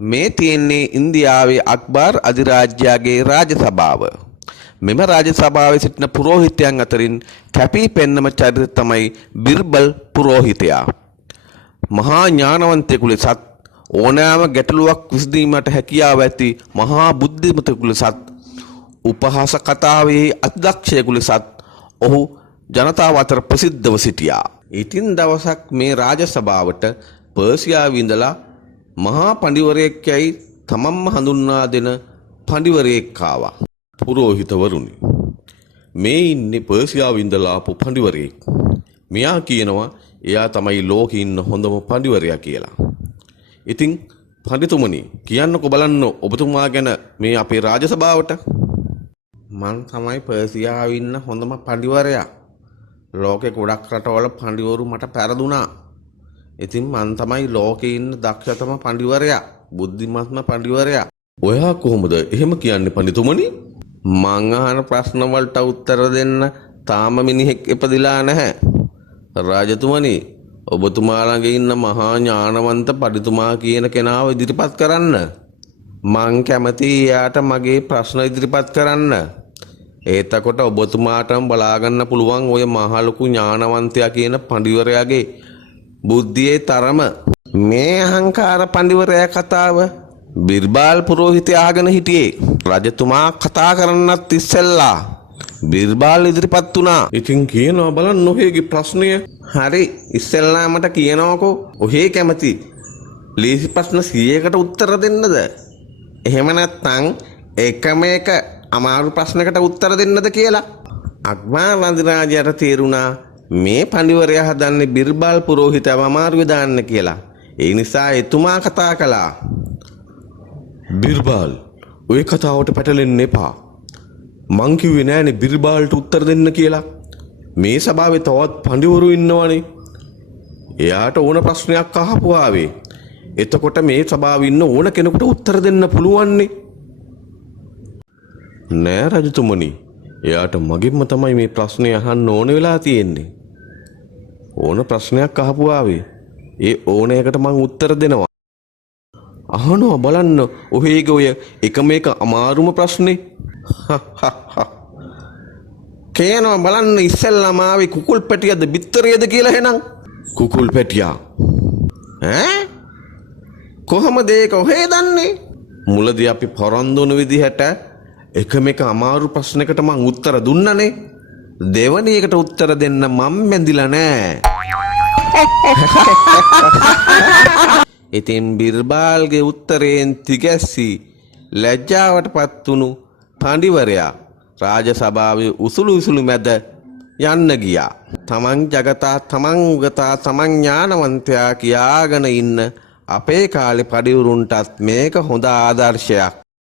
මේ තියෙන්නේ ඉන්දියාවේ අක්බර් අධිරාජ්‍යයේ රාජසභාව. මෙම රාජසභාවේ සිටින පුරෝහිතයන් අතරින් කැපී පෙනෙනම චරිත තමයි බිර්බල් පුරෝහිතයා. මහා ඥානවන්තයෙකු ලෙසත් ඕනෑම ගැටලුවක් විසඳීමට හැකියාව ඇති මහා බුද්ධිමතෙකු ලෙසත් උපහාස කතාවේ අතිදක්ෂයෙකු ලෙසත් ඔහු ජනතාව අතර ප්‍රසිද්ධව සිටියා. ඉතින් දවසක් මේ රාජසභාවට පර්සියාවේ ඉඳලා මහා පඬිවරයෙක් යයි තමන්ම හඳුන්වා දෙන පඬිවරයෙක් ආවා. පුරෝහිතවරුනි, මේ ඉන්නේ පර්සියාවේ ඉඳලා ආපු පඬිවරයෙක්. මෙයා කියනවා එයා තමයි ලෝකේ ඉන්න හොඳම පඬිවරයා කියලා. ඉතින් පඬිතුමනි, කියන්නකෝ බලන්න ඔබතුමා ගැන මේ අපේ රාජසභාවට. මං තමයි පර්සියාවේ ඉන්න හොඳම පඬිවරයා. ලෝකේ ගොඩක් රටවල පඬිවරු මට පෙරදුනා. ඉතින් මං තමයි ලෝකේ ඉන්න දක්ෂතම පඬිවරයා, බුද්ධිමත්ම පඬිවරයා. ඔයා කොහොමද එහෙම කියන්නේ පඬිතුමනි? මං අහන ප්‍රශ්න වලට උත්තර දෙන්න තාම මිනිහෙක් ඉපදිලා නැහැ. රාජතුමනි, ඔබතුමා ළඟ ඉන්න මහා ඥානවන්ත පඬිතුමා කියන කෙනාව ඉදිරිපත් කරන්න. මං කැමතියි එයාට මගේ ප්‍රශ්න ඉදිරිපත් කරන්න. එතකොට ඔබතුමාටම බලාගන්න පුළුවන් ඔය මහා ලොකු ඥානවන්තයා කියන පඬිවරයාගේ බුද්ධියේ තරම. මේ අහංකාර පඬිවරයා කතාව බිර්බල් පුරෝහිතයා අහගෙන හිටියේ. රජතුමා කතා කරන්නත් ඉස්සෙල්ලා බිර්බල් ඉදිරිපත් වුණා. ඉතින් කියනවා බලන්න ඔහේගේ ප්‍රශ්නය. හරි, ඉස්සෙල්ලා මට කියනවාකෝ ඔහේ කැමති ලීසි ප්‍රශ්න 100කට උත්තර දෙන්නද? එහෙම නැත්නම් එකම එක අමාරු ප්‍රශ්නකට උත්තර දෙන්නද කියලා. අක්බර් අධිරාජයාට තේරුණා මේ පඬිවරයා හදන්නේ බිර්බල් පුරෝහිතව අමාරුවේ දාන්න කියලා. ඒ නිසා එතුමා කතා කළා. බිර්බල්, ඔය කතාවට පැටලෙන්න එපා. මං කිව්වේ නෑනේ බිර්බල්ට උත්තර දෙන්න කියලා. මේ සභාවේ තවත් පඬිවරු ඉන්නවනේ. එයාට ඕන ප්‍රශ්නයක් අහපු ආවේ. එතකොට මේ සභාවේ ඉන්න ඕන කෙනෙකුට උත්තර දෙන්න පුළුවන්නේ. නෑ රජතුමනි, එයාට මගෙන්ම තමයි මේ ප්‍රශ්නේ අහන්න ඕන වෙලා තියෙන්නේ. ඕන ප්‍රශ්නයක් අහපු ආවේ. ඒ ඕන එකට මං උත්තර දෙනවා. අහනවා බලන්න ඔහේගේ ඔය එකම එක අමාරුම ප්‍රශ්නේ. කියනවා බලන්න ඉස්සෙල්ලාම ආවේ කුකුල් පැටියද බිත්තරියද කියලා එහෙනම්. කුකුල් පැටියා. ඈ? කොහමද ඒක ඔහේ දන්නේ? මුලදී අපි පොරොන්දු වුණ විදිහට එකම එක අමාරු ප්‍රශ්නයකට මං උත්තර දුන්නනේ. දෙවැනි එකට උත්තර දෙන්න මම බැඳිලා නෑ. ඉතින් බිර්බල්ගේ උත්තරයෙන් තිගැස්සී ලැජ්ජාවටපත් වුණු පඬිවරයා රාජසභාවේ උසුළු මැද යන්න ගියා. තමන් ජගතා, තමන් උගතා, තමන් ඥානවන්තයා කියාගෙන ඉන්න අපේ කාලේ පඬිවරුන්ටත් මේක හොඳ ආදර්ශයක්.